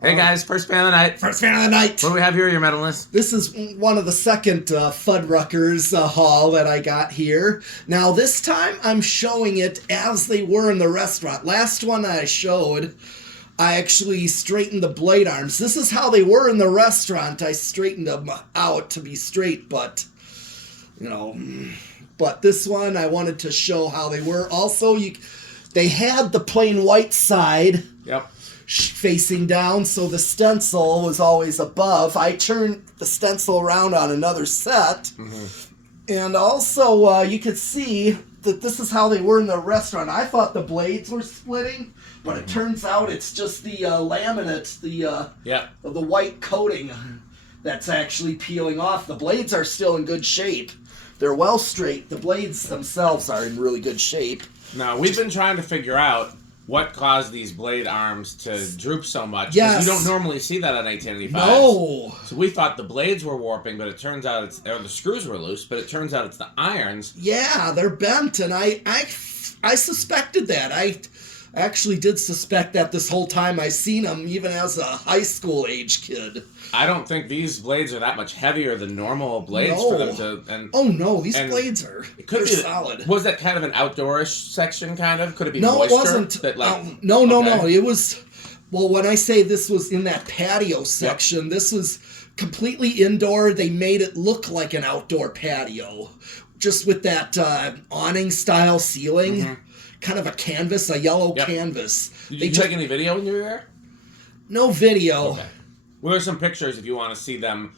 Hey guys, first fan of the night. First fan of the night. What do we have here, your metalness? This is one of the second Fuddruckers haul that I got here. Now this time I'm showing it as they were in the restaurant. Last one I showed, I actually straightened the blade arms. This is how they were in the restaurant. I straightened them out to be straight, but, you know, but this one I wanted to show how they were. Also, they had the plain white side. Yep. Facing down, so the stencil was always above. I turned the stencil around on another set, and also you could see that this is how they were in the restaurant. I thought the blades were splitting, but it turns out it's just the laminate, the white coating that's actually peeling off. The blades are still in good shape. They're well straight. The blades themselves are in really good shape. Now, we've been trying to figure out what caused these blade arms to droop so much. Yes. You don't normally see that on 1885. No. So we thought the blades were warping, but it turns out or the screws were loose, but it turns out it's the irons. Yeah, they're bent, and I suspected that. I actually did suspect that this whole time. I seen them even as a high school age kid. I don't think these blades are that much heavier than normal blades for them to. And oh no, these blades are solid. Was that kind of an outdoorish section? Kind of? Could it be no, moisture? It wasn't. That, no. It was. Well, when I say this was in that patio section, this was completely indoor. They made it look like an outdoor patio, just with that awning style ceiling, kind of a canvas, a yellow canvas. Did you take any video when you were there? No video. Okay. Well, there's some pictures if you want to see them.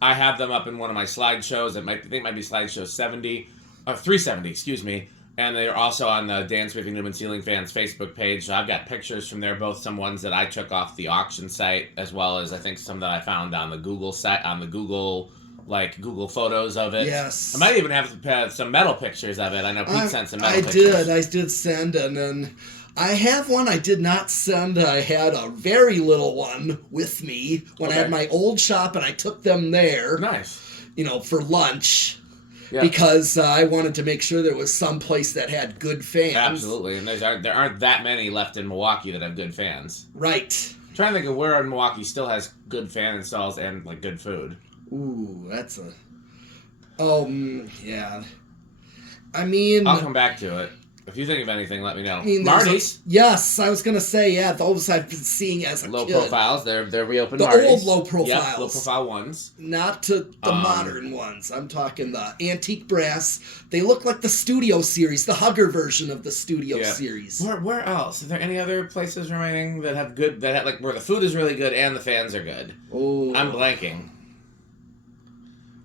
I have them up in one of my slideshows. I think it might be slideshow 370, excuse me. And they're also on the Dan Sweeping Newman Ceiling Fans Facebook page. So I've got pictures from there, both some ones that I took off the auction site, as well as I think some that I found on the Google site, on the Google Photos of it. Yes. I might even have some metal pictures of it. I know Pete sent some metal pictures. I did send, and then I have one I did not send. I had a very little one with me when I had my old shop, and I took them there. Nice. For lunch. Yeah. Because I wanted to make sure there was some place that had good fans. Absolutely, and there aren't that many left in Milwaukee that have good fans. Right. I'm trying to think of where in Milwaukee still has good fan installs and good food. Ooh, that's a... yeah. I mean... I'll come back to it. If you think of anything, let me know. Marty's? Yes, I was going to say, those I've been seeing as a low kid. Low profiles, they're reopened the Marty's. Old low profiles. Yep, low profile ones. Not to the modern ones. I'm talking the antique brass. They look like the Studio Series, the Hugger version of the Studio Series. Where else? Are there any other places remaining that have good, where the food is really good and the fans are good? Oh. I'm blanking.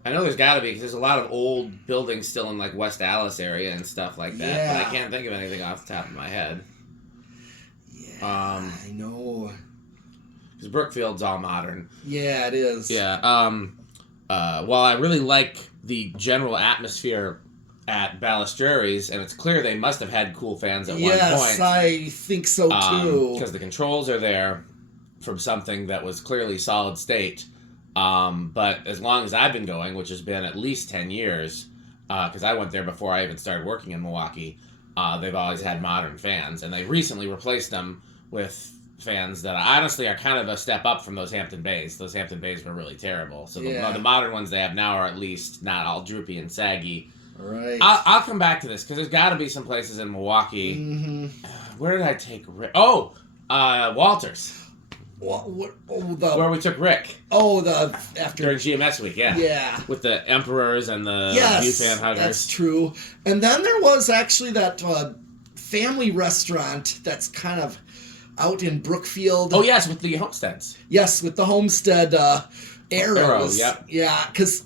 I know there's got to be, because there's a lot of old buildings still in, West Allis area and stuff like that, but I can't think of anything off the top of my head. Yeah, I know. Because Brookfield's all modern. Yeah, it is. Yeah. While I really like the general atmosphere at Balistreri's, and it's clear they must have had cool fans at one point. Yes, I think so, too. Because the controls are there from something that was clearly solid state. But as long as I've been going, which has been at least 10 years, because I went there before I even started working in Milwaukee, they've always had modern fans, and they recently replaced them with fans that honestly are kind of a step up from those Hampton Bays. Those Hampton Bays were really terrible. So the modern ones they have now are at least not all droopy and saggy. Right. I'll come back to this, because there's got to be some places in Milwaukee. Where did I take Rick? Oh, Walters. Where we took Rick. After during GMS week, yeah, with the Emperors and the View Fan Huggers. That's true. And then there was actually that family restaurant that's kind of out in Brookfield. Oh yes, with the homesteads. Yes, with the homestead arrows. Yep. Yeah, because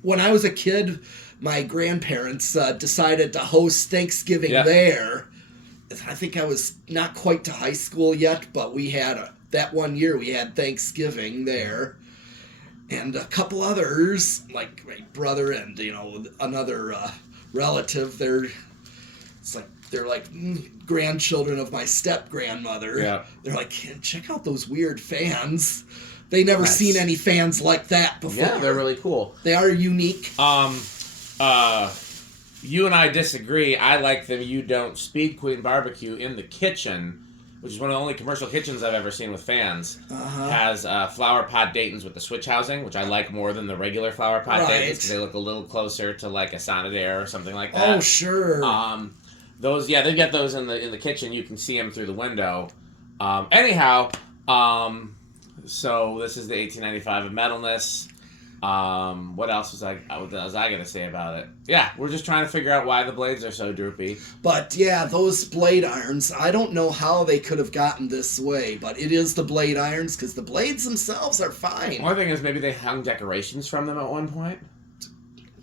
when I was a kid, my grandparents decided to host Thanksgiving there. I think I was not quite to high school yet, but we had that one year we had Thanksgiving there, and a couple others, like my brother and another relative. They're grandchildren of my step grandmother. Yeah. They're like, check out those weird fans. They never seen any fans like that before. Yeah, they're really cool. They are unique. You and I disagree. I like the You Don't Speed Queen barbecue in the kitchen which is one of the only commercial kitchens I've ever seen with fans, has flower pot Daytons with the switch housing, which I like more than the regular flower pot Daytons because they look a little closer to like a Sonidaire or something like that. Oh, sure. Those, yeah, they get those in the kitchen. You can see them through the window. Anyhow, so this is the 1895 of METALNESS. What else was I gonna say about it? Yeah, we're just trying to figure out why the blades are so droopy. But yeah, those blade irons, I don't know how they could have gotten this way, but it is the blade irons because the blades themselves are fine. One thing is maybe they hung decorations from them at one point.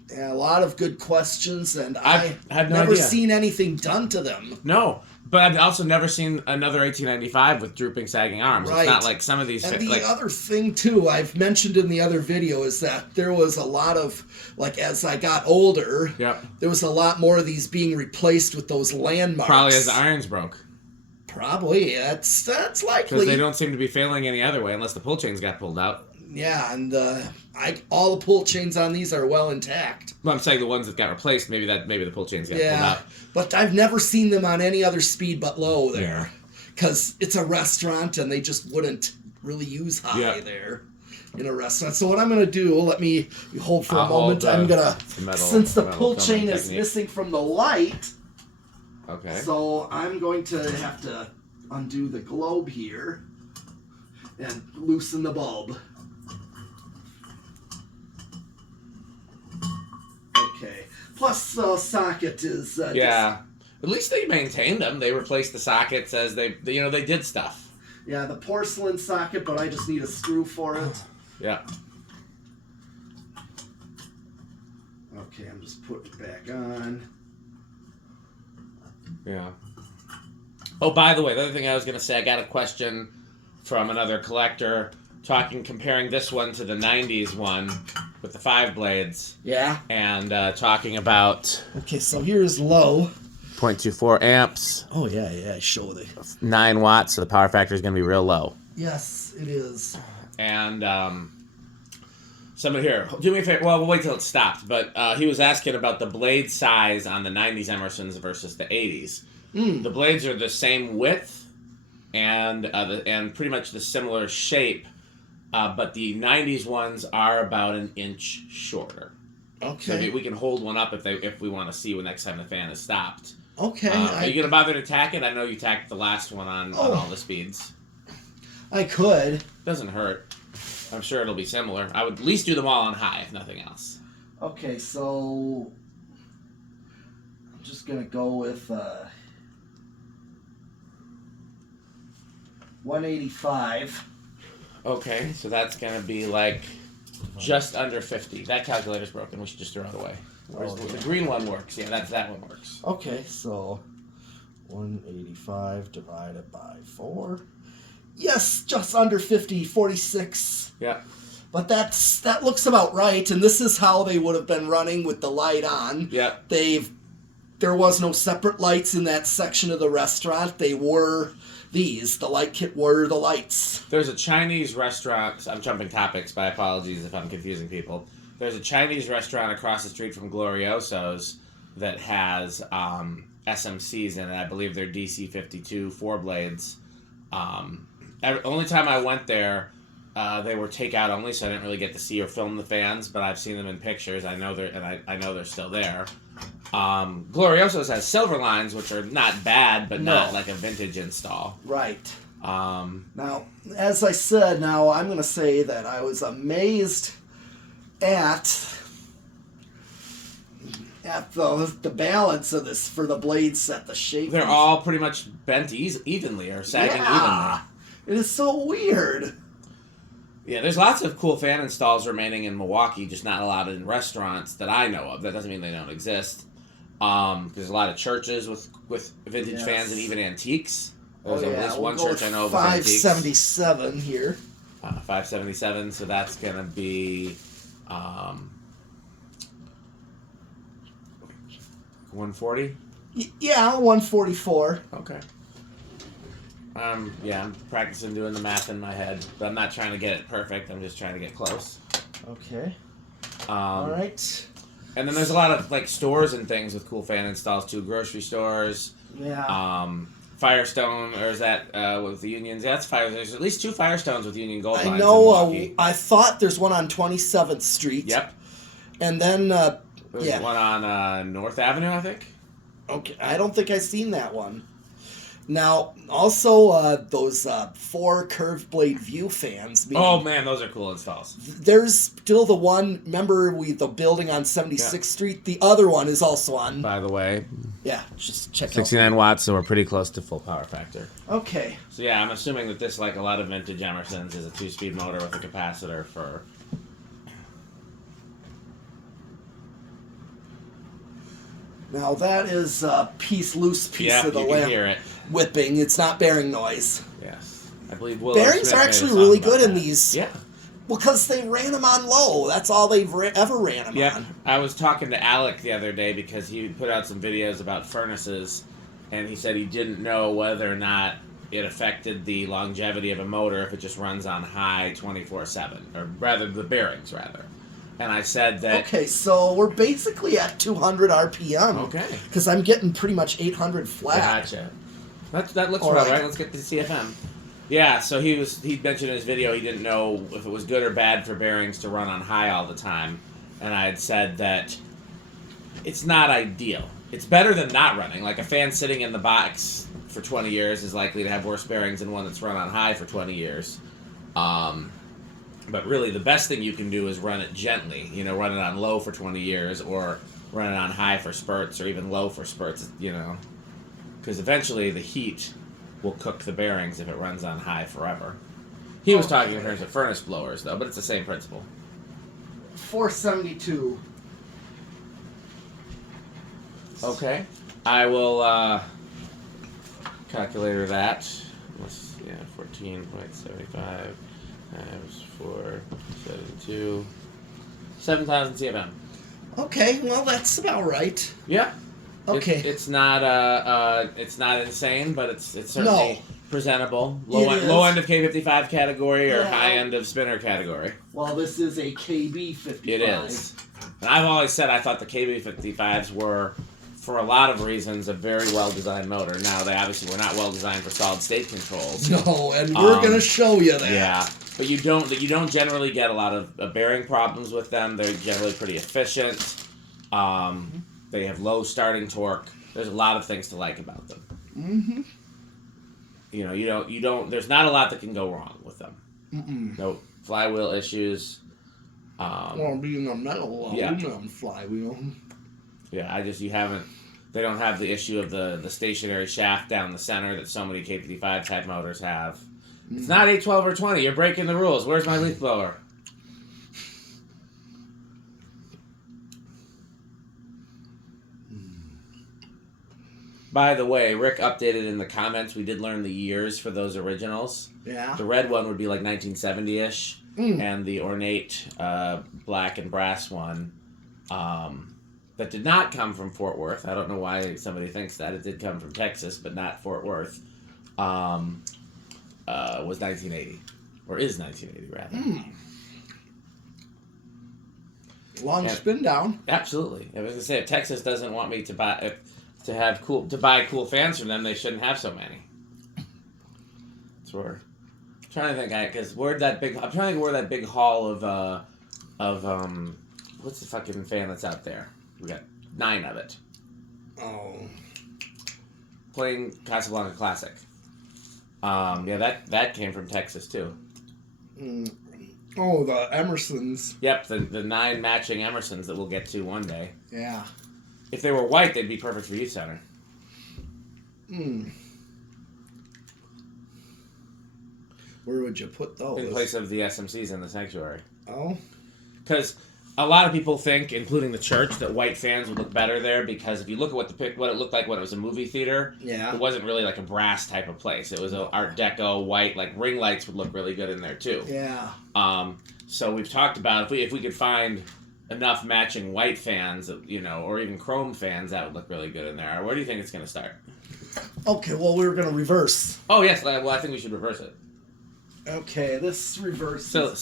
Yeah, a lot of good questions, and I've no never idea. seen anything done to them. No, but I've also never seen another 1895 with drooping, sagging arms. Right. It's not like some of these. And the other thing, too, I've mentioned in the other video, is that there was a lot of, like, as I got older, there was a lot more of these being replaced with those landmarks. Probably as the irons broke. Probably. That's likely. Because they don't seem to be failing any other way unless the pull chains got pulled out. Yeah, and all the pull chains on these are well intact. Well, I'm saying the ones that got replaced, maybe the pull chains got pulled out. But I've never seen them on any other speed but low there. Because it's a restaurant and they just wouldn't really use high there in a restaurant. So what I'm going to do, let me hold for a moment. I'm going to, since the pull chain is missing from the light, so I'm going to have to undo the globe here and loosen the bulb. Okay. Plus, the socket is at least they maintained them. They replaced the sockets as they did stuff. Yeah, the porcelain socket, but I just need a screw for it. Yeah. Okay, I'm just putting it back on. Yeah. Oh, by the way, the other thing I was going to say, I got a question from another collector comparing this one to the 90s one with the 5 blades. Yeah. And talking about... Okay, so here's low. 0.24 amps. Oh, yeah, show the... 9 watts, so the power factor is going to be real low. Yes, it is. And somebody here, do me a favor, well, we'll wait till it stops, but he was asking about the blade size on the 90s Emersons versus the 80s. The blades are the same width and pretty much the similar shape, but the 90s ones are about an inch shorter. Okay. So we can hold one up if we want to see when next time the fan is stopped. Okay. Are you going to bother to tack it? I know you tacked the last one on all the speeds. I could. Doesn't hurt. I'm sure it'll be similar. I would at least do them all on high, if nothing else. Okay, so I'm just going to go with 185. Okay, so that's going to be like just under 50. That calculator's broken. We should just throw it away. The green one works. Yeah, that one works. Okay, so 185 divided by 4. Yes, just under 50, 46. Yeah. But that looks about right, and this is how they would have been running with the light on. Yeah. There was no separate lights in that section of the restaurant. They were these. The light kit were the lights. There's a Chinese restaurant. I'm jumping topics, my apologies if I'm confusing people. There's a Chinese restaurant across the street from Glorioso's that has SMCs in it. I believe they're DC52 4 blades. Only time I went there, they were takeout only, so I didn't really get to see or film the fans. But I've seen them in pictures. I know they're still there. Glorioso's has silver lines, which are not bad, but not like a vintage install. Right. Now, as I said, I'm going to say that I was amazed at the balance of this for the blade set, the shape. They're all pretty much bent evenly or sagging evenly. It is so weird. Yeah, there's lots of cool fan installs remaining in Milwaukee, just not a lot in restaurants that I know of. That doesn't mean they don't exist. There's a lot of churches with vintage fans and even antiques. There's at least one church I know of with antiques. 577 here. 577, so that's going to be 140? Yeah, 144. Okay. I'm practicing doing the math in my head, but I'm not trying to get it perfect. I'm just trying to get close. Okay. All right. And then there's a lot of like stores and things with cool fan installs too. Grocery stores. Yeah. Firestone, or is that with the Unions? Yeah, that's Fire. There's at least 2 Firestones with Union Gold lines I in know. Milwaukee. I thought there's one on 27th Street. Yep. And then, There's one on North Avenue, I think. Okay, I don't think I've seen that one. Now, also, those 4 curved blade view fans. Oh, man, those are cool installs. There's still the one, remember the building on 76th Street? The other one is also on. By the way. Yeah, just check 69 watts, so we're pretty close to full power factor. Okay. So yeah, I'm assuming that this, like a lot of vintage Emersons, is a 2-speed motor with a capacitor for... Now that is a loose piece of the you can hear it. whipping. It's not bearing noise. Yes. I believe Will Bearings Smith are made a actually song really about good in that. these. Yeah. Because they ran them on low. That's all they've ever ran them Yeah. on. I was talking to Alec the other day because he put out some videos about furnaces, and he said he didn't know whether or not it affected the longevity of a motor if it just runs on high 24/7, or rather the bearings rather. And I said that... Okay, so we're basically at 200 RPM. Okay. Because I'm getting pretty much 800 flat. Gotcha. That looks All right. right. Let's get the CFM. Yeah, so he mentioned in his video he didn't know if it was good or bad for bearings to run on high all the time. And I had said that it's not ideal. It's better than not running. Like a fan sitting in the box for 20 years is likely to have worse bearings than one that's run on high for 20 years. But really, the best thing you can do is run it gently. You know, run it on low for 20 years, or run it on high for spurts, or even low for spurts, you know. Because eventually the heat will cook the bearings if it runs on high forever. He was talking in terms of furnace blowers, though, but it's the same principle. 472. Okay. I will calculator that. Yeah, 14.75 times 472. 7,000 CFM. Okay, well that's about right. Yeah. Okay. It's not insane, but it's certainly presentable. Low end of K55 category or high end of spinner category. Well, this is a KB55. It is. And I've always said I thought the KB55s were, for a lot of reasons, a very well-designed motor. Now, they obviously were not well-designed for solid-state controls. No, and we're going to show you that. Yeah, but you don't generally get a lot of bearing problems with them. They're generally pretty efficient. They have low starting torque. There's a lot of things to like about them. Mm-hmm. You know, you don't. There's not a lot that can go wrong with them. Mm-mm. No flywheel issues. Well, being a metal aluminum flywheel. Yeah, they don't have the issue of the stationary shaft down the center that so many K55 type motors have. Mm. It's not 812 or 20. You're breaking the rules. Where's my leaf blower? By the way, Rick updated in the comments. We did learn the years for those originals. Yeah. The red one would be like 1970-ish, and the ornate black and brass one that did not come from Fort Worth. I don't know why somebody thinks that. It did come from Texas, but not Fort Worth. Was 1980, or is 1980 rather. Long spin down. Absolutely. I was gonna say, if Texas doesn't want me to buy cool fans from them, they shouldn't have so many. That's where I'm trying to think, because I'm trying to think where that big hall of what's the fucking fan that's out there? We got 9 of it. Oh. Plain Casablanca Classic. Yeah, that came from Texas too. Oh, the Emersons. Yep, the 9 matching Emersons that we'll get to one day. Yeah. If they were white, they'd be perfect for youth center. Where would you put those? In place of the SMCs in the sanctuary. Oh. Because a lot of people think, including the church, that white fans would look better there because if you look at what it looked like when it was a movie theater, it wasn't really like a brass type of place. It was an Art Deco white, like ring lights would look really good in there too. Yeah. So we've talked about if we could find enough matching white fans, or even chrome fans, that would look really good in there. Where do you think it's going to start? Okay, well, we were going to reverse. Oh, yes. Well, I think we should reverse it. Okay, this reverse. So,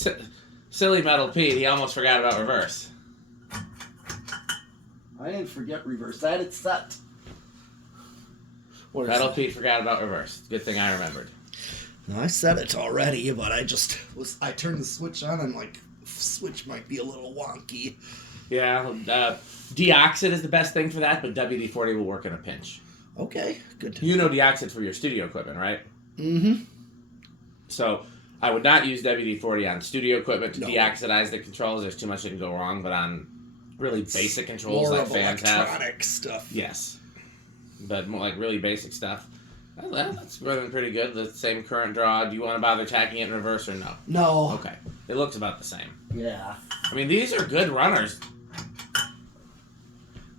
silly Metal Pete, he almost forgot about reverse. I didn't forget reverse. I had it set. What is Metal it? Pete forgot about reverse. Good thing I remembered. No, I said it already, but I turned the switch on. I'm like, switch might be a little wonky. Yeah, deoxid is the best thing for that, but WD-40 will work in a pinch. Okay, good to You know deoxid for your studio equipment, right? Mm-hmm. So I would not use WD-40 on studio equipment to No. deoxidize the controls. There's too much that can go wrong, but on really basic controls More like of fans electronic have, stuff. yes, but more like really basic stuff. Well, that's running pretty good. The same current draw. Do you want to bother tacking it in reverse or no? No. Okay, it looks about the same. Yeah. I mean, these are good runners.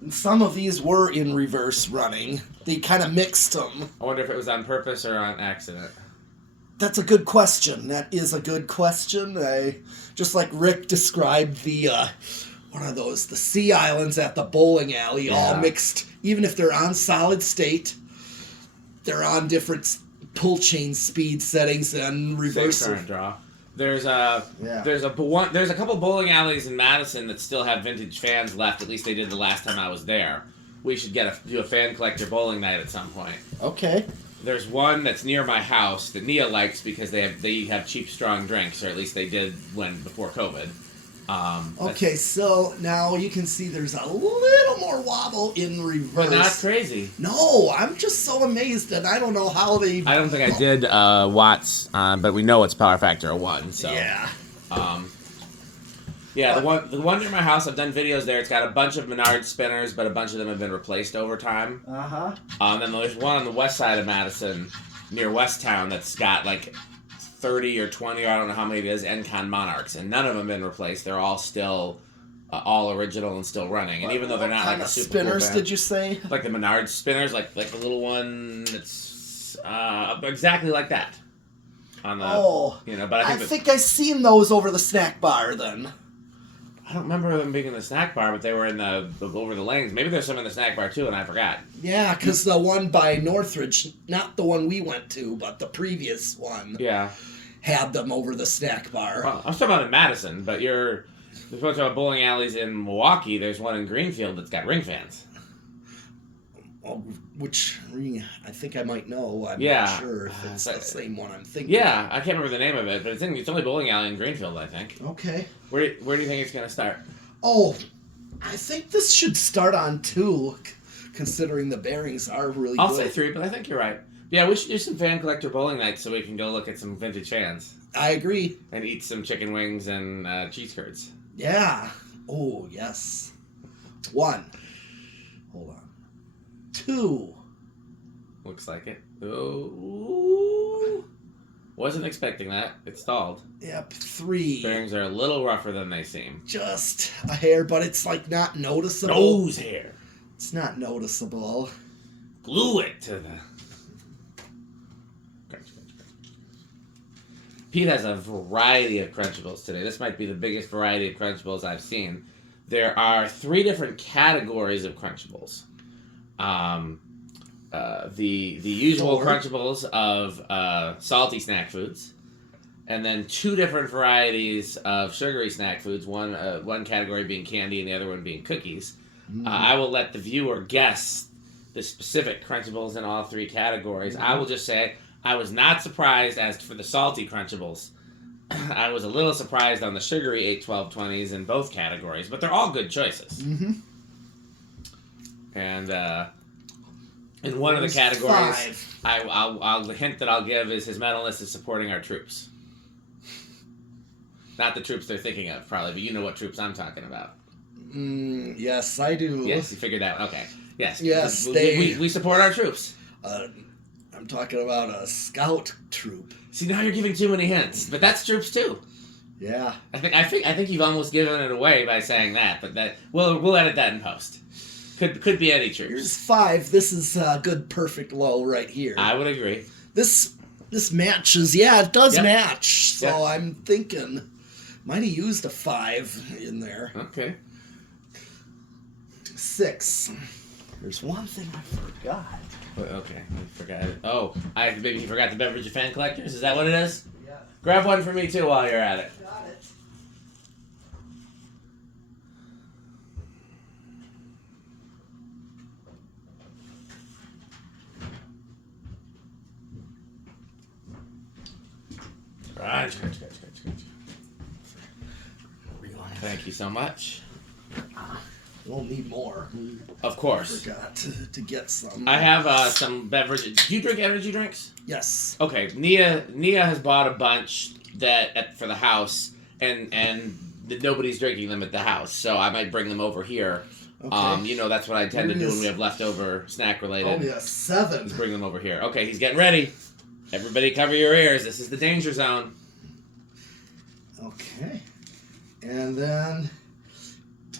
Some of these were in reverse running. They kind of mixed them. I wonder if it was on purpose or on accident. That's a good question. That is a good question. Just like Rick described the, what are those? The sea islands at the bowling alley, all Yeah. mixed. Even if they're on solid state, they're on different pull chain speed settings and reverse. Same current draw. There's a couple bowling alleys in Madison that still have vintage fans left. At least they did the last time I was there. We should do a fan collector bowling night at some point. Okay. There's one that's near my house that Nia likes because they have cheap, strong drinks, or at least they did before COVID. Okay, so now you can see there's a little more wobble in reverse. But not crazy. No, I'm just so amazed, and I don't know how they. I don't think I did watts, but we know it's power factor of 1. So Yeah. Yeah, the one near my house, I've done videos there. It's got a bunch of Menard spinners, but a bunch of them have been replaced over time. Uh-huh. And then there's one on the west side of Madison, near Westtown, that's got like 30 or 20, or I don't know how many it is, Encon Monarchs, and none of them have been replaced. They're all still all original and still running. And even though they're not like a super spinners, cool band, did you say? like the Menard spinners, like the little one that's exactly like that. On the, but I think I've seen those over the snack bar then. I don't remember them being in the snack bar, but they were in the over the lanes. Maybe there's some in the snack bar too, and I forgot. Yeah, because the one by Northridge, not the one we went to, but the previous one, Yeah, had them over the snack bar. well, I'm talking about in Madison, but there's a bunch of bowling alleys in Milwaukee. There's one in Greenfield that's got ring fans. Oh, which ring? I think I might know. I'm Yeah. not sure if it's the same one I'm thinking. Yeah, I can't remember the name of it, but it's only bowling alley in Greenfield, I think. Okay. Where do you think it's gonna start? Oh, I think this should start on 2, considering the bearings are really I'll good. say 3, but I think you're right. Yeah, we should do some fan collector bowling nights so we can go look at some vintage fans I agree. and eat some chicken wings and cheese curds. Yeah. Oh, yes. 1. Hold on. 2. Looks like it. Ooh. Wasn't expecting that. It stalled. Yep. 3. Bearings are a little rougher than they seem. Just a hair, but it's like not noticeable. Nose hair. It's not noticeable. Glue it to the... Pete has a variety of Crunchables today. This might be the biggest variety of Crunchables I've seen. There are 3 different categories of Crunchables. The usual 4. Crunchables of salty snack foods, and then 2 different varieties of sugary snack foods. One category being candy, and the other one being cookies. I will let the viewer guess the specific Crunchables in all 3 categories. I will just say I was not surprised as for the salty Crunchables. I was a little surprised on the sugary 8, 12, 20s in both categories, but they're all good choices. Mm-hmm. And in one of the categories, 5. the hint that I'll give is his metalness is supporting our troops. Not the troops they're thinking of, probably, but you know what troops I'm talking about. Yes, I do. Yes, you figured out. Okay. Yes. Yes, we support our troops. I'm talking about a scout troop. See, now you're giving too many hints, but that's troops too. Yeah. I think you've almost given it away by saying that, but that we'll edit that in post. Could be any troops. Here's 5. This is a good perfect low right here. I would agree. This matches. Yeah, it does Yep. match. So Yep. I'm thinking might have used a 5 in there. Okay. 6. There's one thing I forgot. Okay, I forgot it. Oh, maybe you forgot the beverage of fan collectors. Is that what it is? Yeah. Grab one for me too while you're at it. Got it. Crunch, crunch, crunch, crunch, crunch. Thank you so much. We'll need more. Of course. Forgot to get some. I have some beverages. Do you drink energy drinks? Yes. Okay, Nia has bought a bunch for the house, and nobody's drinking them at the house, so I might bring them over here. Okay. That's what I tend to do when we have leftover snack related. Oh yeah, 7. Let's bring them over here. Okay, he's getting ready. Everybody cover your ears. This is the danger zone. Okay. And then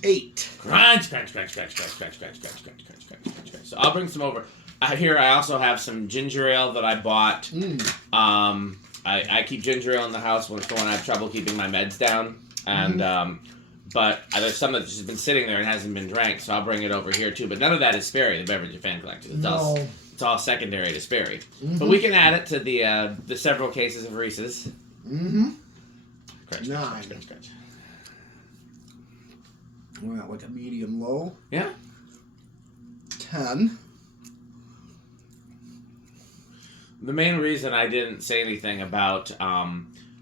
8. Crunch, crunch, crunch, crunch, crunch, crunch, crunch, crunch, crunch, crunch, crunch, crunch, crunch. So I'll bring some over. Here I also have some ginger ale that I bought. I keep ginger ale in the house when I have trouble keeping my meds down. And but there's some that's just been sitting there and hasn't been drank, so I'll bring it over here too. But none of that is Sperry, the beverage and fan collection. It's all secondary to Sperry. But we can add it to the several cases of Reese's. Crunch, 9. crunch, crunch, crunch. We're at like a medium low. Yeah. 10. The main reason I didn't say anything about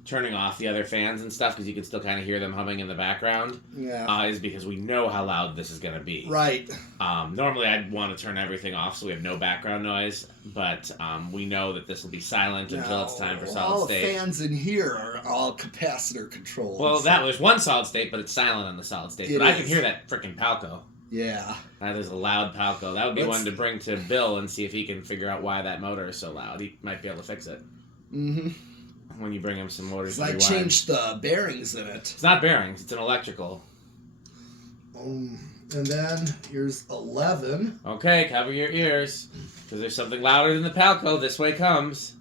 turning off the other fans and stuff, because you can still kind of hear them humming in the background, is because we know how loud this is going to be. Right. Normally I'd want to turn everything off so we have no background noise, but we know that this will be silent until it's time for solid state. All the fans in here are all capacitor controlled. Well, there's one solid state, but it's silent on the solid state. But I can hear that freaking Palco. Yeah. That is a loud Palco. That would be one to bring to Bill and see if he can figure out why that motor is so loud. He might be able to fix it. When you bring him some motors. I changed the bearings in it. It's not bearings. It's an electrical. And then here's 11. Okay, cover your ears, because there's something louder than the Palco. This way comes.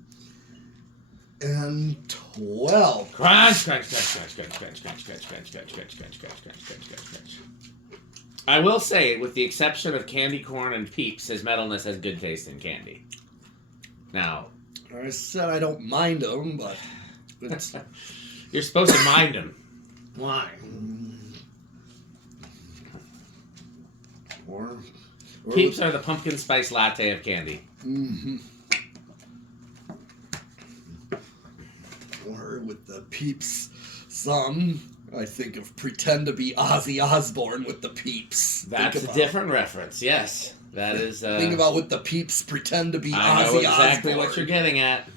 And 12. Crunch, crunch, crunch, crunch, crunch, crunch, crunch, crunch, crunch, crunch, crunch, crunch, crunch, crunch, crunch, crunch, crunch. I will say, with the exception of candy corn and Peeps, his metalness has good taste in candy. Now, I said I don't mind them, but it's... You're supposed to mind him. Why? Or Peeps are the pumpkin spice latte of candy. Or with the Peeps, I think of Pretend to be Ozzy Osbourne with the Peeps. That's a different reference, yes. That is. Think about with the Peeps pretend to be Ozzy Osbourne. I know exactly what you're getting at.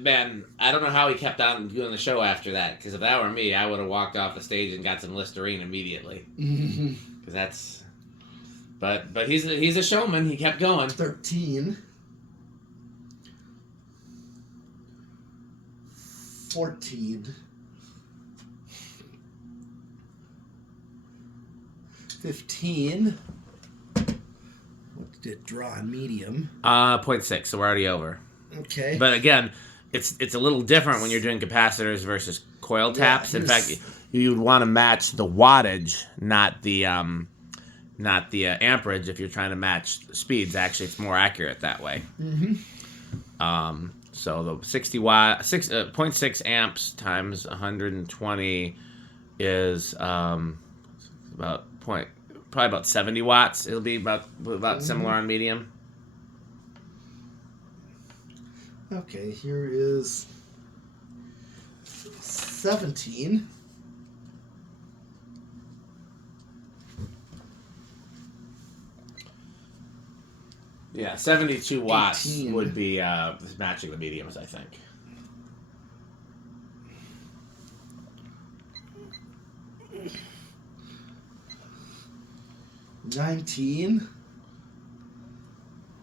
Man, I don't know how he kept on doing the show after that. Because if that were me, I would have walked off the stage and got some Listerine immediately. Because that's. But he's a showman. He kept going. 13. 14. 15. What did it draw on medium? 0.6, so we're already over. Okay. But again, it's a little different when you're doing capacitors versus coil taps. In fact, you would want to match the wattage, not the amperage if you're trying to match the speeds. Actually, it's more accurate that way. So the 60 watt, 0.6 amps times 120 is probably about 70 watts. It'll be about similar on medium. Okay, here is 17. Yeah, 72 watts 18. would be matching the mediums, I think. $19.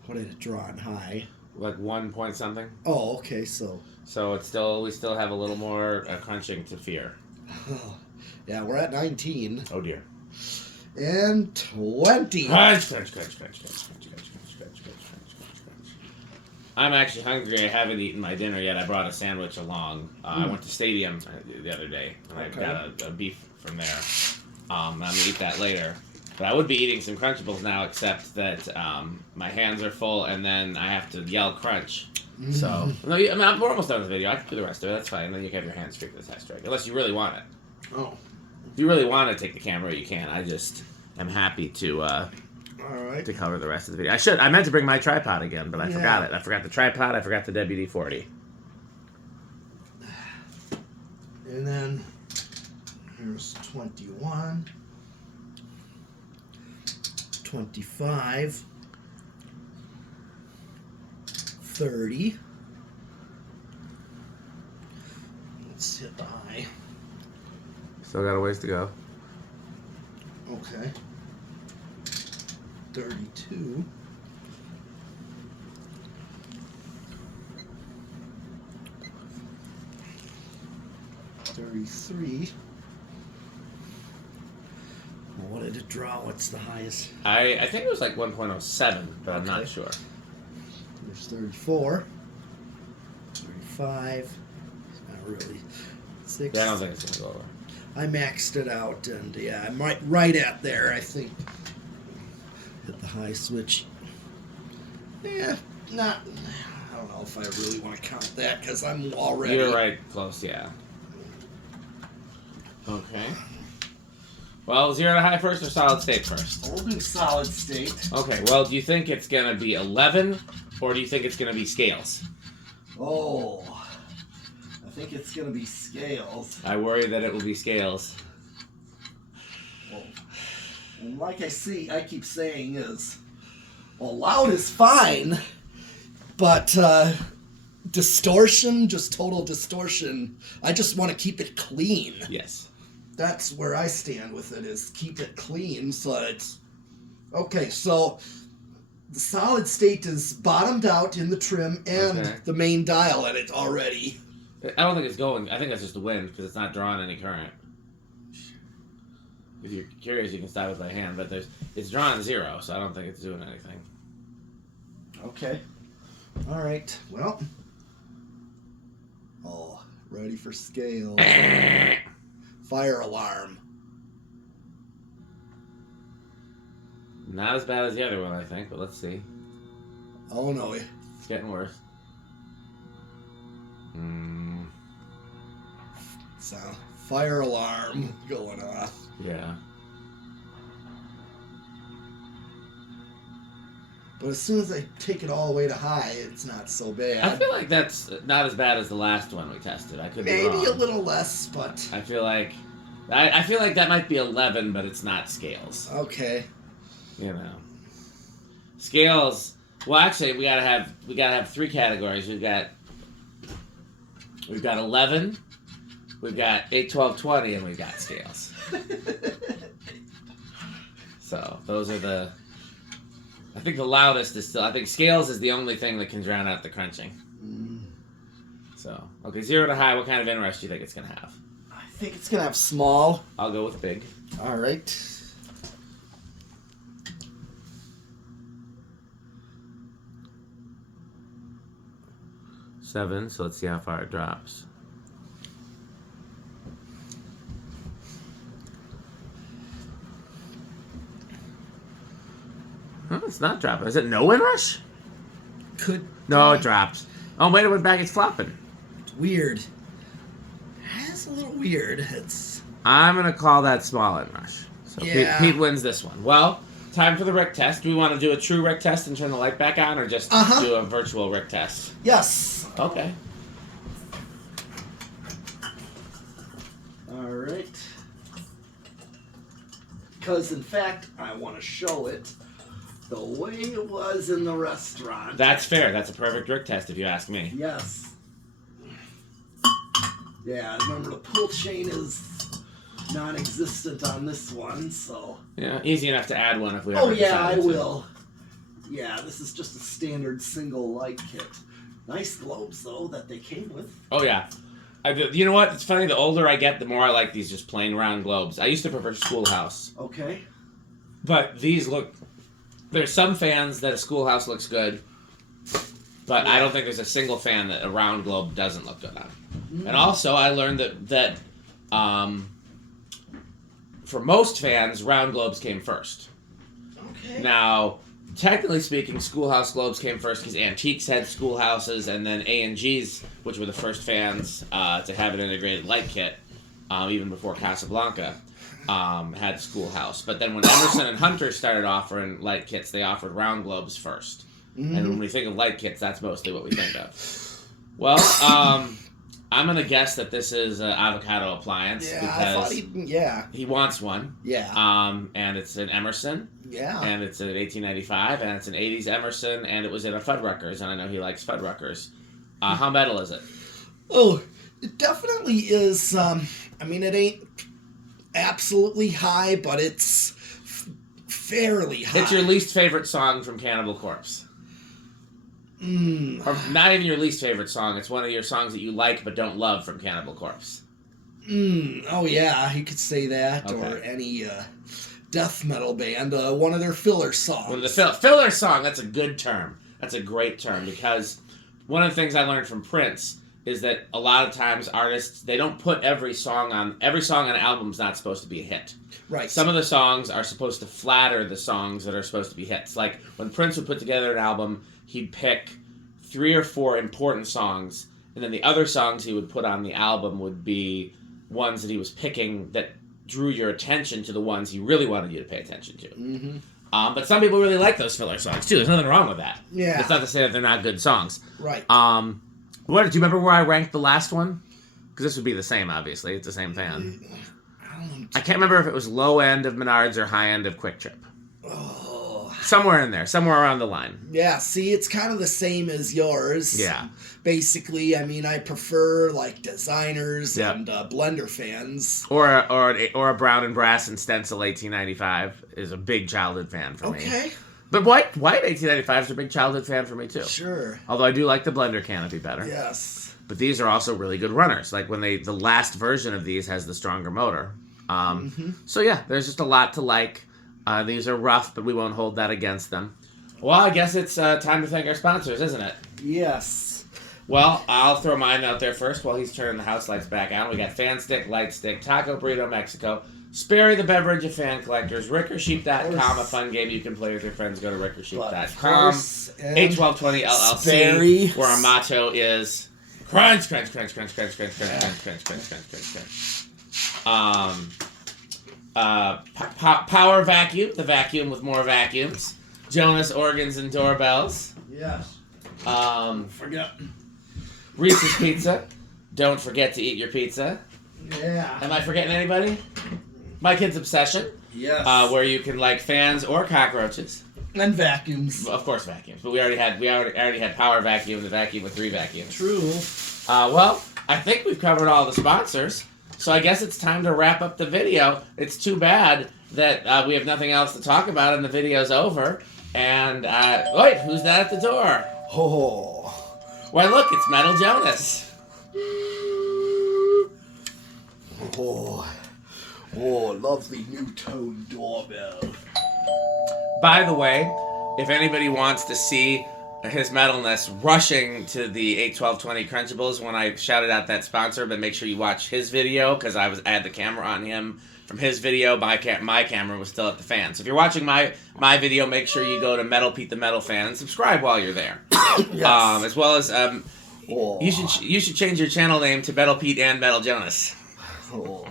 What did it draw on high? Like 1 point something. Oh, okay, so it's we still have a little more crunching to fear. Yeah, we're at 19. Oh dear. And 20. Crunch, crunch, crunch, crunch, crunch, crunch, crunch, crunch, crunch, crunch, crunch. I'm actually hungry. I haven't eaten my dinner yet. I brought a sandwich along. I went to Stadium the other day, and I got a beef from there. I'm gonna eat that later. But I would be eating some Crunchables now, except that my hands are full, and then I have to yell crunch. So, no, we're almost done with the video. I can do the rest of it. That's fine. And then you can have your hands free for the test strike, unless you really want it. Oh. If you really want to take the camera, you can. I just am happy to all right, to cover the rest of the video. I meant to bring my tripod again, but I forgot it. I forgot the tripod. I forgot the WD-40. And then here's 21, 25, 30. Let's hit the high. Still got a ways to go. Okay. 32. 33. Well, what did it draw? What's the highest? I think it was like 1.07, but I'm not Okay. sure. There's 34. 35. Not really. 6. Yeah, I don't think it's gonna go over. I maxed it out, and yeah, I'm right at there, I think. Hit the high switch. Yeah, not. I don't know if I really want to count that because I'm already. You're right, close, yeah. Okay. Well, 0 to high first or solid state first? We'll do solid state. Okay, well, do you think it's going to be 11, or do you think it's going to be scales? Oh, I think it's going to be scales. I worry that it will be scales. Well, and like I keep saying is, well, loud is fine, but distortion, just total distortion, I just want to keep it clean. Yes. That's where I stand with it, is keep it clean so that it's... Okay, so the solid state is bottomed out in the trim and the main dial in it already. I don't think it's going. I think that's just the wind because it's not drawing any current. If you're curious, you can stop it by hand, but it's drawing 0, so I don't think it's doing anything. Okay. All right. Well. Oh, ready for scale. Fire alarm. Not as bad as the other one, I think, but let's see. Oh no. It's getting worse. So, fire alarm going off. Yeah. But as soon as I take it all the way to high, it's not so bad. I feel like that's not as bad as the last one we tested. I could be Maybe wrong. a little less, but I feel like that might be 11, but it's not scales. okay. You know, scales. Well, actually, we gotta have 3 categories. We've got 11, we've got 8, 12, 20, and we've got scales. So those are the. I think the loudest is still. I think scales is the only thing that can drown out the crunching. So okay, 0 to high. What kind of inrush do you think it's gonna have? I think it's gonna have small. I'll go with big. All right. Seven. So let's see how far it drops. Huh, it's not dropping. Is it no inrush? Could. No, it dropped. Oh, wait, it went back. It's flopping. Weird. That's a little weird. I'm going to call that small inrush. So Yeah. Pete wins this one. Well, time for the Rick test. Do we want to do a true Rick test and turn the light back on, or just do a virtual Rick test? Yes. Okay. All right. Because, in fact, I want to show it the way it was in the restaurant. That's fair. That's a perfect Rick test, if you ask me. Yes. Yeah, remember the pull chain is non-existent on this one, so... Yeah, easy enough to add one if we Oh, ever yeah, I decide to. will. Yeah, this is just a standard single light kit. Nice globes, though, that they came with. Oh, yeah. You know what? It's funny. The older I get, the more I like these just plain round globes. I used to prefer Schoolhouse. Okay. But these look... There's some fans that a Schoolhouse looks good, but I don't think there's a single fan that a round globe doesn't look good on. And also, I learned that for most fans, round globes came first. Okay. Now, technically speaking, Schoolhouse globes came first because Antiques had Schoolhouses, and then A&Gs, which were the first fans to have an integrated light kit, even before Casablanca, had Schoolhouse. But then when Emerson and Hunter started offering light kits, they offered round globes first. And when we think of light kits, that's mostly what we think of. Well, I'm gonna guess that this is an avocado appliance Yeah, because I thought he wants one. Yeah. And it's an Emerson. Yeah. And it's an 1895, and it's an 80s Emerson, and it was in a Fuddruckers, and I know he likes Fuddruckers. How metal is it? Oh, it definitely is. I mean, it ain't absolutely high, but it's fairly high. It's your least favorite song from Cannibal Corpse. Or not even your least favorite song. It's one of your songs that you like but don't love from Cannibal Corpse. Oh, yeah, you could say that. Okay. Or any death metal band, one of their filler songs. Well, the filler song, that's a good term. That's a great term, because one of the things I learned from Prince is that a lot of times artists, they don't put every song on an album is not supposed to be a hit. Right. Some of the songs are supposed to flatter the songs that are supposed to be hits. Like when Prince would put together an album, he'd pick 3 or 4 important songs, and then the other songs he would put on the album would be ones that he was picking that drew your attention to the ones he really wanted you to pay attention to. Mm-hmm. But some people really like those filler songs too. There's nothing wrong with that. Yeah. It's not to say that they're not good songs. Right. What do you remember where I ranked the last one? Because this would be the same, obviously. It's the same fan. I can't remember if it was low end of Menards or high end of Quick Trip. Oh. Somewhere in there, somewhere around the line. Yeah, see, it's kind of the same as yours. Yeah. Basically, I mean, I prefer like designers Yep. and Blender fans. Or a Brown and Brass and Stencil 1895 is a big childhood fan for me. Okay. But White 1895 is a big childhood fan for me too. Sure. Although I do like the Blender canopy better. Yes. But these are also really good runners. Like when the last version of these has the stronger motor. So yeah, there's just a lot to like. These are rough, but we won't hold that against them. Well, I guess it's time to thank our sponsors, isn't it? Yes. Well, I'll throw mine out there first while he's turning the house lights back on. We got Fan Stick, Light Stick, Taco Burrito Mexico, Sperry the Beverage of Fan Collectors, Rickersheep.com, a fun game you can play with your friends. Go to Rickersheep.com. A1220 LLC, Sperry. where our motto is crunch, crunch, crunch, crunch, crunch, crunch, crunch, crunch, crunch, crunch, crunch, crunch. Power Vacuum, the vacuum with more vacuums. Jonas Organs and Doorbells. Yes. Forget. Reese's Pizza. Don't forget to eat your pizza. Yeah. Am I forgetting anybody? My Kid's Obsession. Yes. Where you can like fans or cockroaches. And vacuums. Of course, vacuums. But we already had Power Vacuum, the vacuum with 3 vacuums. True. Well, I think we've covered all the sponsors. So I guess it's time to wrap up the video. It's too bad that we have nothing else to talk about and the video's over. And, wait, who's that at the door? Oh. Why, look, it's Metal Jonas. Oh, lovely new tone doorbell. By the way, if anybody wants to see his metalness rushing to the 81220 Crunchables when I shouted out that sponsor, but make sure you watch his video, because I had the camera on him from his video. My camera was still at the fan. So if you're watching my video, make sure you go to Metal Pete the Metal Fan and subscribe while you're there. Yes. As well as you should change your channel name to Metal Pete and Metal Jonas. Oh.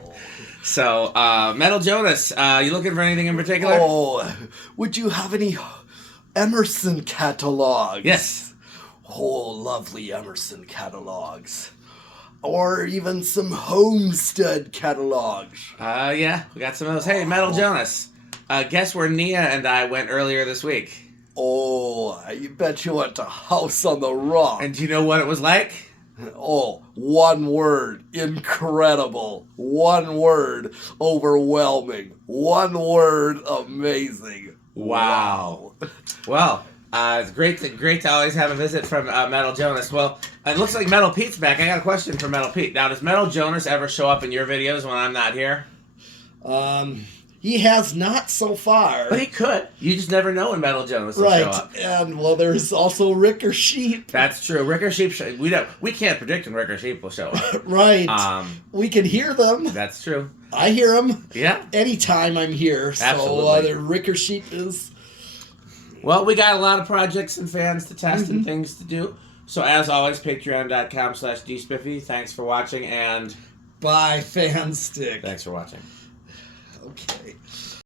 So Metal Jonas, you looking for anything in particular? Oh, would you have any Emerson catalogs? Yes. Oh, lovely Emerson catalogs. Or even some Homestead catalogs. Yeah, we got some of those. Hey, Metal Jonas, guess where Nia and I went earlier this week? Oh, you bet you went to House on the Rock. And do you know what it was like? Oh, one word, incredible. One word, overwhelming. One word, amazing. Wow. Well, it's great to always have a visit from Metal Jonas. Well, it looks like Metal Pete's back. I got a question for Metal Pete. Now, does Metal Jonas ever show up in your videos when I'm not here? He has not so far. But he could. You just never know when Metal Jonas will show up. And well, there's also Ricker Sheep. That's true. Ricker Sheep. We can't predict when Ricker Sheep will show up. Right. We can hear them. That's true. I hear them. Yeah. Anytime I'm here. Absolutely. So the Ricker Sheep is. Well, we got a lot of projects and fans to test and things to do. So as always, patreon.com/dspiffy. Thanks for watching and Bye, Fanstick. thanks for watching. Okay.